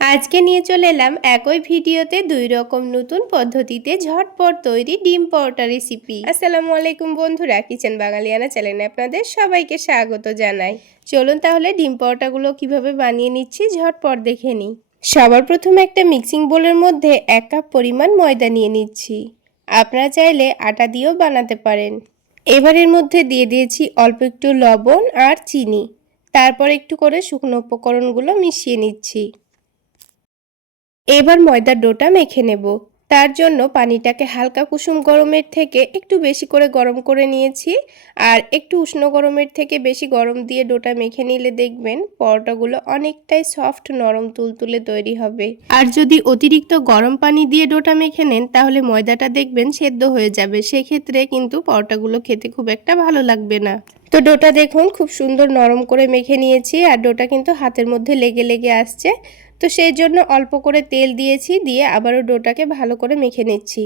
আজকে নিয়ে চলে এলাম একই ভিডিওতে দুই রকম নতুন পদ্ধতিতে ঝটপট তৈরি ডিম পরোটা রেসিপি। আসসালামু আলাইকুম বন্ধুরা, কিচেন বাঙালিয়ানা চ্যানেলে আপনাদের সবাইকে স্বাগত জানাই। চলুন তাহলে ডিম পরোটাগুলো কিভাবে বানিয়ে নিচ্ছি ঝটপট দেখে নিই। সবার প্রথমে একটা মিক্সিং বোলের মধ্যে 1 কাপ পরিমাণ ময়দা নিয়ে নিচ্ছি। আপনারা চাইলে আটা দিয়েও বানাতে পারেন। এবার এর মধ্যে দিয়ে দিয়েছি অল্প একটু লবণ আর চিনি। তারপর একটু করে শুকনো উপকরণগুলো মিশিয়ে নিচ্ছি। এবার ময়দার ডোটা মেখে নেব। তার জন্য পানিটাকে হালকা কুসুম গরমের থেকে একটু বেশি করে গরম করে নিয়েছি। আর একটু উষ্ণ গরমের থেকে বেশি গরম দিয়ে ডোটা মেখে নিলে দেখবেন পরোটাগুলো অনেকটাই সফট, নরম, তুলতুলে তৈরি হবে। আর যদি অতিরিক্ত গরম পানি দিয়ে ডোটা মেখে নেন তাহলে ময়দাটা দেখবেন সেদ্ধ হয়ে যাবে, সেক্ষেত্রে কিন্তু পরোটাগুলো খেতে খুব একটা ভালো লাগবে না। তো ডোটা দেখুন খুব সুন্দর নরম করে মেখে নিয়েছি, আর ডোটা কিন্তু হাতের মধ্যে লেগে লেগে আসছে। তো সেই জন্য অল্প করে তেল দিয়েছি, দিয়ে আবারও ডোটাকে ভালো করে মেখে নিচ্ছি।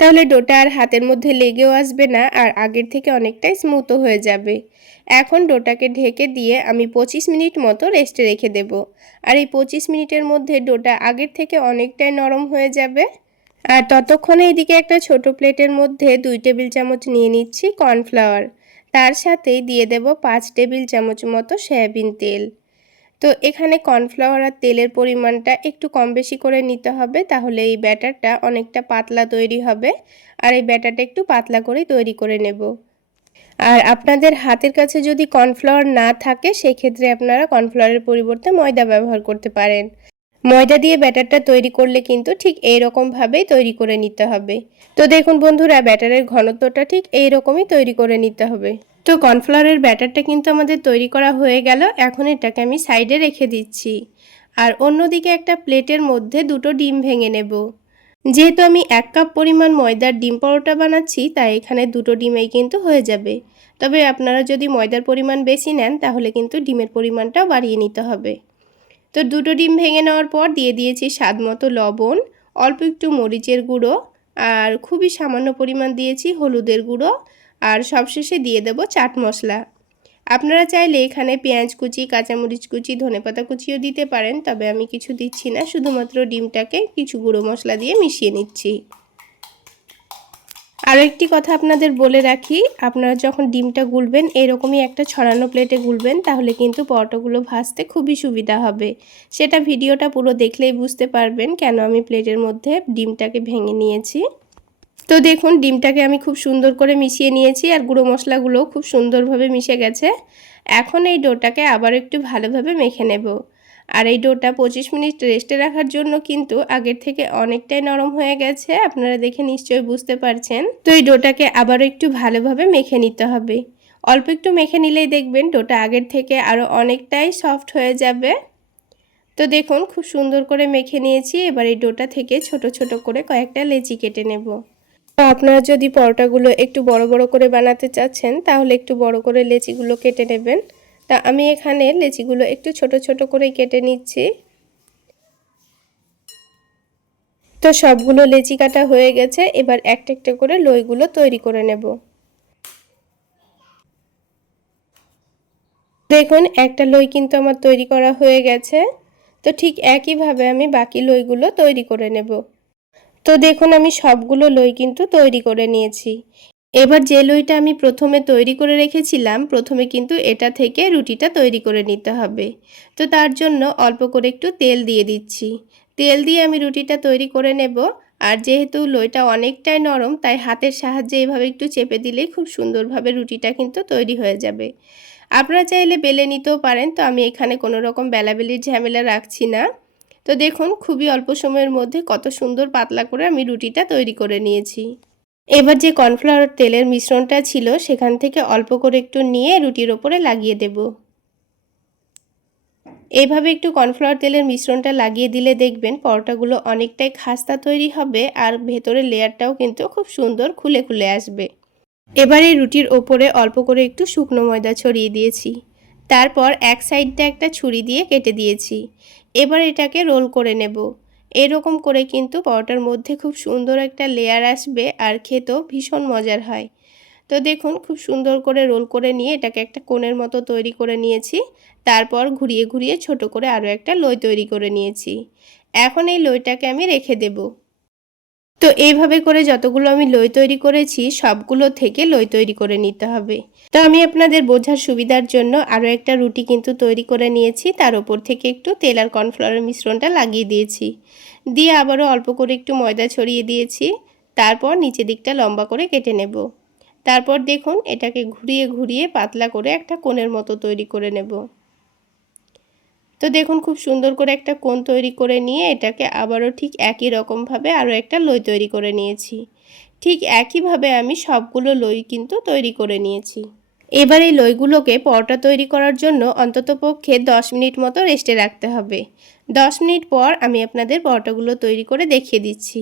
তাহলে ডোটা আর হাতের মধ্যে লেগেও আসবে না, আর আগের থেকে অনেকটাই স্মুথও হয়ে যাবে। এখন ডোটাকে ঢেকে দিয়ে আমি 25 মিনিট মতো রেস্টে রেখে দেব। আর এই 25 মিনিটের মধ্যে ডোটা আগের থেকে অনেকটাই নরম হয়ে যাবে। আর ততক্ষণে এদিকে একটা ছোট প্লেটের মধ্যে 2 টেবিল চামচ নিয়ে নিচ্ছি কর্নফ্লাওয়ার। তার সাথেই দিয়ে দেব 5 টেবিল চামচ মতো সয়াবিন তেল। তো এখানে কর্নফ্লাওয়ার আর তেলের পরিমাণটা একটু কম বেশি করে নিতে হবে, তাহলে এই ব্যাটারটা অনেকটা পাতলা তৈরি হবে। আর এই ব্যাটারটা একটু পাতলা করেই তৈরি করে নেব। আর আপনাদের হাতের কাছে যদি কর্নফ্লাওয়ার না থাকে সেক্ষেত্রে আপনারা কর্নফ্লাওয়ারের পরিবর্তে ময়দা ব্যবহার করতে পারেন। ময়দা দিয়ে ব্যাটারটা তৈরি করলে কিন্তু ঠিক এই রকমভাবেই তৈরি করে নিতে হবে। তো দেখুন বন্ধুরা, ব্যাটারের ঘনত্বটা ঠিক এই রকমই তৈরি করে নিতে হবে। তো কর্নফ্লাওয়ারের ব্যাটারটা কিন্তু আমাদের তৈরি করা হয়ে গেল। এখন এটাকে আমি সাইডে রেখে দিচ্ছি। আর অন্যদিকে একটা প্লেটের মধ্যে 2টো ডিম ভেঙে নেব। যেহেতু আমি 1 কাপ পরিমাণ ময়দার ডিম পরোটা বানাচ্ছি, তাই এখানে 2টো ডিমেই কিন্তু হয়ে যাবে। তবে আপনারা যদি ময়দার পরিমাণ বেশি নেন তাহলে কিন্তু ডিমের পরিমাণটাও বাড়িয়ে নিতে হবে। তো 2টো ডিম ভেঙে নেওয়ার পর দিয়ে দিয়েছি স্বাদ মতো লবণ, অল্প একটু মরিচের গুঁড়ো, আর খুবই সামান্য পরিমাণ দিয়েছি হলুদের গুঁড়ো, আর সবশেষে দিয়ে দেব চাট মশলা। আপনারা চাইলে এখানে পেঁয়াজ কুচি, কাঁচামরিচ কুচি, ধনেপাতা কুচিও দিতে পারেন, তবে আমি কিছু দিচ্ছি না, শুধুমাত্র ডিমটাকে কিছু গুঁড়ো মশলা দিয়ে মিশিয়ে নিচ্ছি। আরও একটি কথা আপনাদের বলে রাখি, আপনারা যখন ডিমটা গুলবেন এরকমই একটা ছড়ানো প্লেটে গুলবেন, তাহলে কিন্তু পরোটাগুলো ভাজতে খুবই সুবিধা হবে। সেটা ভিডিওটা পুরো দেখলেই বুঝতে পারবেন কেন আমি প্লেটের মধ্যে ডিমটাকে ভেঙে নিয়েছি। তো দেখুন ডিমটাকে আমি খুব সুন্দর করে মিশিয়ে নিয়েছি, আর গুঁড়ো মশলাগুলোও খুব সুন্দরভাবে মিশে গেছে। এখন এই ডোটাকে আবার একটু ভালোভাবে মেখে নেব। আর এই ডোটা 25 মিনিট রেস্টে রাখার জন্য কিন্তু আগের থেকে অনেকটাই নরম হয়ে গেছে, আপনারা দেখে নিশ্চয়ই বুঝতে পারছেন। তো এই ডোটাকে আবারও একটু ভালোভাবে মেখে নিতে হবে। অল্প একটু মেখে নিলেই দেখবেন ডোটা আগের থেকে আরও অনেকটাই সফট হয়ে যাবে। তো দেখুন খুব সুন্দর করে মেখে নিয়েছি। এবার এই ডোটা থেকে ছোট ছোট করে কয়েকটা লেচি কেটে নেব। আপনারা যদি পরোটাগুলো একটু বড় বড় করে বানাতে চাচ্ছেন তাহলে একটু বড় করে লেচিগুলো কেটে নেবেন। তা আমি এখানে লেচিগুলো একটু ছোট ছোট করে কেটে নিচ্ছি। তো সবগুলো লেচি কাটা হয়ে গেছে, এবার একটা একটা করে লইগুলো তৈরি করে নেব। দেখুন একটা লই কিন্তু আমার তৈরি করা হয়ে গেছে। তো ঠিক একইভাবে আমি বাকি লইগুলো তৈরি করে নেব। তো দেখুন আমি সবগুলো লই কিন্তু তৈরি করে নিয়েছি। এবার যে লইটা আমি প্রথমে তৈরি করে রেখেছিলাম, প্রথমে কিন্তু এটা থেকে রুটিটা তৈরি করে নিতে হবে। তো তার জন্য অল্প করে একটু তেল দিয়ে দিচ্ছি। তেল দিয়ে আমি রুটিটা তৈরি করে নেব। আর যেহেতু লইটা অনেকটাই নরম, তাই হাতের সাহায্যে এভাবে একটু চেপে দিলেই খুব সুন্দরভাবে রুটিটা কিন্তু তৈরি হয়ে যাবে। আপনারা চাইলে বেলে নিতেও পারেন, তো আমি এখানে কোনো রকম বেলাবেলির ঝামেলা রাখছি না। তো দেখুন খুবই অল্প সময়ের মধ্যে কত সুন্দর পাতলা করে আমি রুটিটা তৈরি করে নিয়েছি। এবার যে কর্নফ্লাওয়ার তেলের মিশ্রণটা ছিল সেখান থেকে অল্প করে একটু নিয়ে রুটির ওপরে লাগিয়ে দেব। এইভাবে একটু কর্নফ্লাওয়ার তেলের মিশ্রণটা লাগিয়ে দিলে দেখবেন পরোটাগুলো অনেকটাই খাস্তা তৈরি হবে, আর ভেতরের লেয়ারটাও কিন্তু খুব সুন্দর খুলে খুলে আসবে। এবার এই রুটির ওপরে অল্প করে একটু শুকনো ময়দা ছড়িয়ে দিয়েছি। তারপর এক সাইডটা একটা ছুরি দিয়ে কেটে দিয়েছি। এবার এটাকে রোল করে নেব। এরকম করে কিন্তু পরোটার মধ্যে খুব সুন্দর একটা লেয়ার আসবে, আর খেতেও ভীষণ মজার হয়। তো দেখুন খুব সুন্দর করে রোল করে নিয়ে এটাকে একটা কোণের মতো তৈরি করে নিয়েছি। তারপর ঘুরিয়ে ঘুরিয়ে ছোট করে আরও একটা লই তৈরি করে নিয়েছি। এখন এই লইটাকে আমি রেখে দেব। তো এইভাবে করে যতগুলো আমি লই তৈরি করেছি সবগুলো থেকে লই তৈরি করে নিতে হবে। তো আমি আপনাদের বোঝার সুবিধার জন্য আরও একটা রুটি কিন্তু তৈরি করে নিয়েছি, তার উপর থেকে একটু তেল আর কর্নফ্লাওয়ারের মিশ্রণটা লাগিয়ে দিয়েছি, দিয়ে আবারও অল্প করে একটু ময়দা ছড়িয়ে দিয়েছি। তারপর নিচের দিকটা লম্বা করে কেটে নেব। তারপর দেখুন এটাকে ঘুরিয়ে ঘুরিয়ে পাতলা করে একটা কোণের মতো তৈরি করে নেব। তো দেখুন খুব সুন্দর করে একটা কোণ তৈরি করে নিয়ে এটাকে আবারও ঠিক একই রকমভাবে আরও একটা লই তৈরি করে নিয়েছি। ঠিক একইভাবে আমি সবগুলো লই কিন্তু তৈরি করে নিয়েছি। এবার এই লইগুলোকে পরোটা তৈরি করার জন্য অন্ততপক্ষে 10 মিনিট মতো রেস্টে রাখতে হবে। 10 মিনিট পর আমি আপনাদের পরোটাগুলো তৈরি করে দেখিয়ে দিচ্ছি।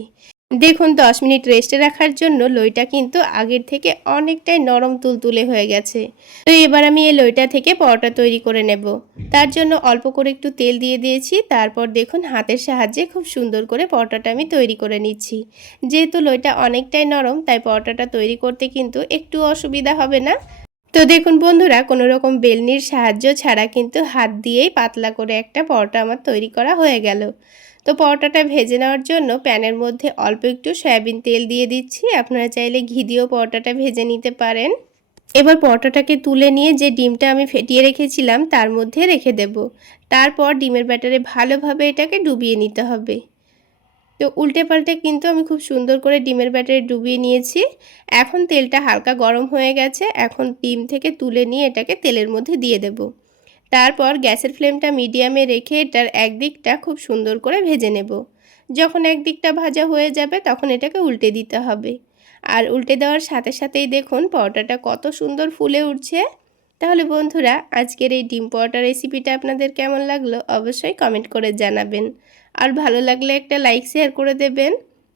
দেখুন 10 মিনিট রেস্টে রাখার জন্য লইটা কিন্তু আগের থেকে অনেকটাই নরম তুলতুলে হয়ে গেছে। তো এবার আমি এই লইটা থেকে পরোটা তৈরি করে নেব। তার জন্য অল্প করে একটু তেল দিয়ে দিয়েছি। তারপর দেখুন হাতের সাহায্যে খুব সুন্দর করে পরোটাটা আমি তৈরি করে নিচ্ছি। যেহেতু লইটা অনেকটাই নরম তাই পরোটাটা তৈরি করতে কিন্তু একটু অসুবিধা হবে না। তো দেখুন বন্ধুরা, কোনো রকম বেলনির সাহায্য ছাড়া কিন্তু হাত দিয়েই পাতলা করে একটা পরোটা আমার তৈরি করা হয়ে গেল। তো পরোটাটা ভেজে নেওয়ার জন্য প্যানের মধ্যে অল্প একটু সয়াবিন তেল দিয়ে দিচ্ছি। আপনারা চাইলে ঘি দিয়েও পরোটাটা ভেজে নিতে পারেন। এবার পরোটাটাকে তুলে নিয়ে যে ডিমটা আমি ফেটিয়ে রেখেছিলাম তার মধ্যে রেখে দেব। তারপর ডিমের ব্যাটারে ভালোভাবে এটাকে ডুবিয়ে নিতে হবে। তো উল্টে পাল্টে কিন্তু আমি খুব সুন্দর করে ডিমের ব্যাটারে ডুবিয়ে নিয়েছি। এখন তেলটা হালকা গরম হয়ে গেছে। এখন ডিম থেকে তুলে নিয়ে এটাকে তেলের মধ্যে দিয়ে দেব। তারপর গ্যাসের ফ্লেমটা মিডিয়ামে রেখে এটার একদিকটা খুব সুন্দর করে ভেজে নেব। যখন একদিকটা ভাজা হয়ে যাবে তখন এটাকে উল্টে দিতে হবে। আর উল্টে দেওয়ার সাথে সাথেই দেখুন পরোটাটা কত সুন্দর ফুলে উঠছে। তাহলে বন্ধুরা, আজকের এই ডিম পরোটা রেসিপিটা আপনাদের কেমন লাগলো অবশ্যই কমেন্ট করে জানাবেন। আর ভালো লাগলে একটা লাইক শেয়ার করে দেবেন।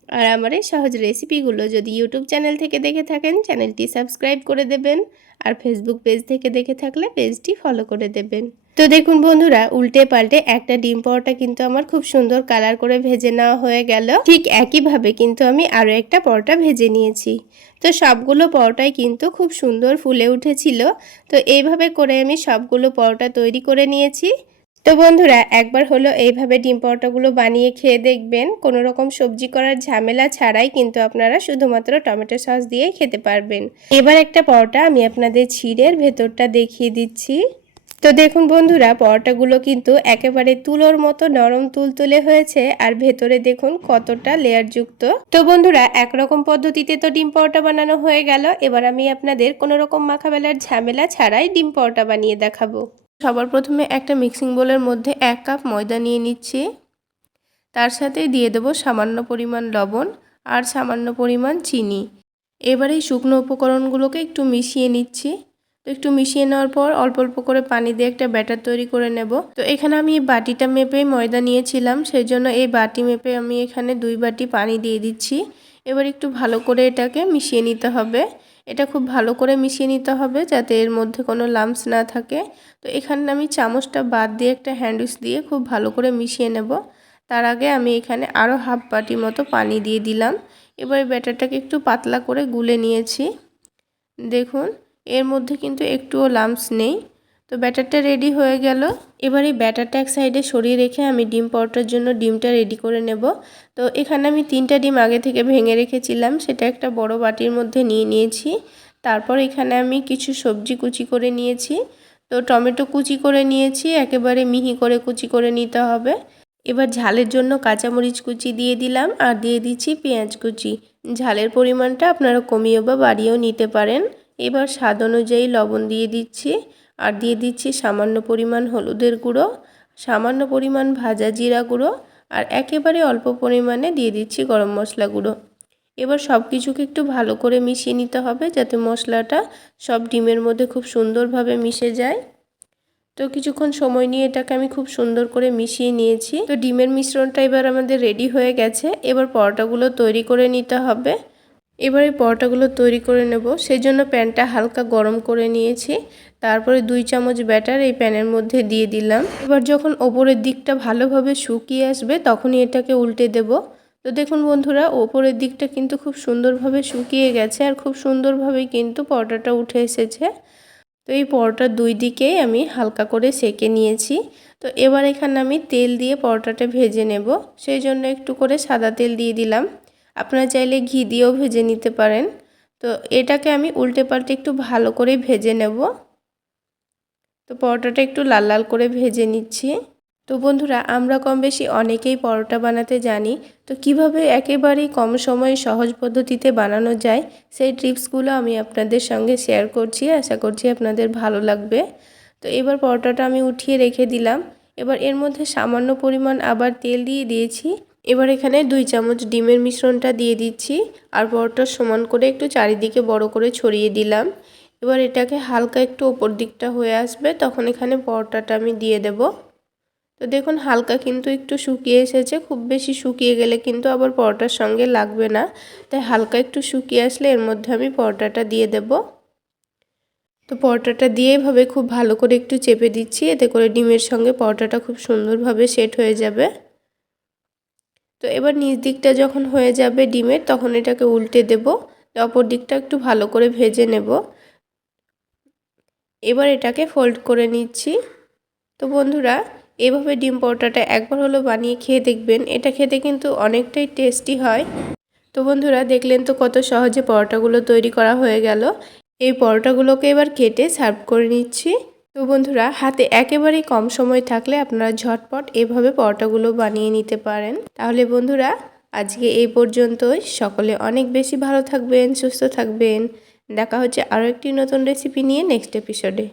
আর আমার এই সহজ রেসিপিগুলো যদি ইউটিউব চ্যানেল থেকে দেখে থাকেন চ্যানেলটি সাবস্ক্রাইব করে দেবেন। আর ফেসবুক পেজ থেকে দেখে থাকলে পেজটি ফলো করে দেবেন। তো দেখুন বন্ধুরা, উল্টে পাল্টে একটা ডিম পরোটা কিন্তু আমার খুব সুন্দর কালার করে ভেজে নেওয়া হয়ে গেল। ঠিক একইভাবে কিন্তু আমি আরও একটা পরোটা ভেজে নিয়েছি। তো সবগুলো পরোটাই কিন্তু খুব সুন্দর ফুলে উঠেছিল। তো এইভাবে করে আমি সবগুলো পরোটা তৈরি করে নিয়েছি। তো বন্ধুরা, একবার হলো এইভাবে ডিম পরোটাগুলো বানিয়ে খেয়ে দেখবেন। কোনো রকম সবজি করার ঝামেলা ছাড়াই কিন্তু আপনারা শুধুমাত্র টমেটো সস দিয়েই খেতে পারবেন। এবার একটা পরোটা আমি আপনাদের ছিঁড়ের ভেতরটা দেখিয়ে দিচ্ছি। তো দেখুন বন্ধুরা, পরোটাগুলো কিন্তু একেবারে তুলোর মতো নরম তুলতুলে হয়েছে। আর ভেতরে দেখুন কতটা লেয়ারযুক্ত। তো বন্ধুরা, একরকম পদ্ধতিতে তো ডিম পরোটা বানানো হয়ে গেল। এবার আমি আপনাদের কোনো রকম মাখাবেলার ঝামেলা ছাড়াই ডিম পরোটা বানিয়ে দেখাবো। সবার প্রথমে একটা মিক্সিং বোলের মধ্যে 1 কাপ ময়দা নিয়ে নিচ্ছি। তার সাথে দিয়ে দেব সামান্য পরিমাণ লবণ আর সামান্য পরিমাণ চিনি। এবার এই শুকনো উপকরণগুলোকে একটু মিশিয়ে নিচ্ছি। তো একটু মিশিয়ে নেওয়ার পর অল্প অল্প করে পানি দিয়ে একটা ব্যাটার তৈরি করে নেব। তো এখানে আমি এই বাটিটা মেপেই ময়দা নিয়েছিলাম, সেই জন্য এই বাটি মেপে আমি এখানে 2 বাটি পানি দিয়ে দিচ্ছি। এবার একটু ভালো করে এটাকে মিশিয়ে নিতে হবে। এটা খুব ভালো করে মিশিয়ে নিতে হবে যাতে এর মধ্যে কোনো লাম্পস না থাকে। তো এখানে আমি চামচটা বাদ দিয়ে একটা হ্যান্ড উইক্স দিয়ে খুব ভালো করে মিশিয়ে নেব। তার আগে আমি এখানে আরও হাফ বাটি মতো পানি দিয়ে দিলাম। এবার ব্যাটারটাকে একটু পাতলা করে গুলে নিয়েছি। দেখুন এর মধ্যে কিন্তু একটুও লাম্পস নেই। তো ব্যাটারটা রেডি হয়ে গেল। এবার এই ব্যাটারটা এক সাইডে সরিয়ে রেখে আমি ডিম পরোটার জন্য ডিমটা রেডি করে নেব। তো এখানে আমি 3টা ডিম আগে থেকে ভেঙে রেখেছিলাম, সেটা একটা বড় বাটির মধ্যে নিয়ে নিয়েছি। তারপর এখানে আমি কিছু সবজি কুচি করে নিয়েছি। তো টমেটো কুচি করে নিয়েছি, একেবারে মিহি করে কুচি করে নিতে হবে। এবার ঝালের জন্য কাঁচামরিচ কুচি দিয়ে দিলাম আর দিয়ে দিচ্ছি পেঁয়াজ কুচি। ঝালের পরিমাণটা আপনারা কমিয়েও বা বাড়িয়েও নিতে পারেন। এবার স্বাদ অনুযায়ী লবণ দিয়ে দিচ্ছি আর দিয়ে দিচ্ছি সামান্য পরিমাণ হলুদের গুঁড়ো, সামান্য পরিমাণ ভাজা জিরা গুঁড়ো আর একেবারে অল্প পরিমাণে দিয়ে দিচ্ছি গরম মশলা গুঁড়ো। এবার সব কিছুকে একটু ভালো করে মিশিয়ে নিতে হবে যাতে মশলাটা সব ডিমের মধ্যে খুব সুন্দরভাবে মিশে যায়। তো কিছুক্ষণ সময় নিয়ে এটাকে আমি খুব সুন্দর করে মিশিয়ে নিয়েছি। তো ডিমের মিশ্রণটা এবার আমাদের রেডি হয়ে গেছে। এবার পরোটাগুলো তৈরি করে নিতে হবে। এবার এই পরোটাগুলো তৈরি করে নেব, সেই জন্য প্যানটা হালকা গরম করে নিয়েছি। তারপরে 2 চামচ ব্যাটার এই প্যানের মধ্যে দিয়ে দিলাম। এবার যখন ওপরের দিকটা ভালোভাবে শুকিয়ে আসবে তখনই এটাকে উল্টে দেব। তো তো দেখুন বন্ধুরা, ওপরের দিকটা কিন্তু খুব সুন্দরভাবে শুকিয়ে গেছে আর খুব সুন্দরভাবে কিন্তু পরোটাটা উঠে এসেছে। তো এই পরোটার দুই দিকেই আমি হালকা করে সেঁকে নিয়েছি। তো এবার এখানে আমি তেল দিয়ে পরোটাটা ভেজে নেব। সেই জন্য একটু করে সাদা তেল দিয়ে দিলাম। আপনারা চাইলে ঘি দিয়েও ভেজে নিতে পারেন। তো এটাকে আমি উল্টে পাল্টে একটু ভালো করে ভেজে নেব। তো পরোটাটা একটু লাল লাল করে ভেজে নিচ্ছি। তো বন্ধুরা, আমরা কম বেশি অনেকেই পরোটা বানাতে জানি। তো কিভাবে একেবারেই কম সময়ে সহজ পদ্ধতিতে বানানো যায় সেই টিপসগুলো আমি আপনাদের সঙ্গে শেয়ার করছি। আশা করছি আপনাদের ভালো লাগবে। তো এবার পরোটাটা আমি উঠিয়ে রেখে দিলাম। এবার এর মধ্যে সামান্য পরিমাণ আবার তেল দিয়ে দিয়েছি। এবার এখানে 2 চামচ ডিমের মিশ্রণটা দিয়ে দিচ্ছি আর পরোটা সমান করে একটু চারিদিকে বড় করে ছড়িয়ে দিলাম। এবার এটাকে হালকা একটু ওপর দিকটা হয়ে আসবে, তখন এখানে পরোটাটা আমি দিয়ে দেব। তো দেখুন হালকা কিন্তু একটু শুকিয়ে এসেছে। খুব বেশি শুকিয়ে গেলে কিন্তু আবার পরোটার সঙ্গে লাগবে না, তাই হালকা একটু শুকিয়ে আসলে এর মধ্যে আমি পরোটাটা দিয়ে দেব। তো পরোটাটা দিয়ে এভাবে খুব ভালো করে একটু চেপে দিচ্ছি, এতে করে ডিমের সঙ্গে পরোটাটা খুব সুন্দরভাবে সেট হয়ে যাবে। তো এবার নিচ দিকটা যখন হয়ে যাবে ডিমের, তখন এটাকে উল্টে দেব। অপর দিকটা একটু ভালো করে ভেজে নেব। এবার এটাকে ফোল্ড করে নিচ্ছি। তো বন্ধুরা, এভাবে ডিম পরোটাটা একবার হলো বানিয়ে খেয়ে দেখবেন। এটা খেতে কিন্তু অনেকটাই টেস্টি হয়। তো বন্ধুরা, দেখলেন তো কত সহজে পরোটাগুলো তৈরি করা হয়ে গেল। এই পরোটাগুলোকে এবার কেটে সার্ভ করে নিচ্ছি। তো বন্ধুরা, হাতে একেবারেই কম সময় থাকলে আপনারা ঝটপট এভাবে পরোটাগুলো বানিয়ে নিতে পারেন। তাহলে বন্ধুরা, আজকে এই পর্যন্তই। সকলে অনেক বেশি ভালো থাকবেন, সুস্থ থাকবেন। দেখা হচ্ছে আরও একটি নতুন রেসিপি নিয়ে নেক্সট এপিসোডে।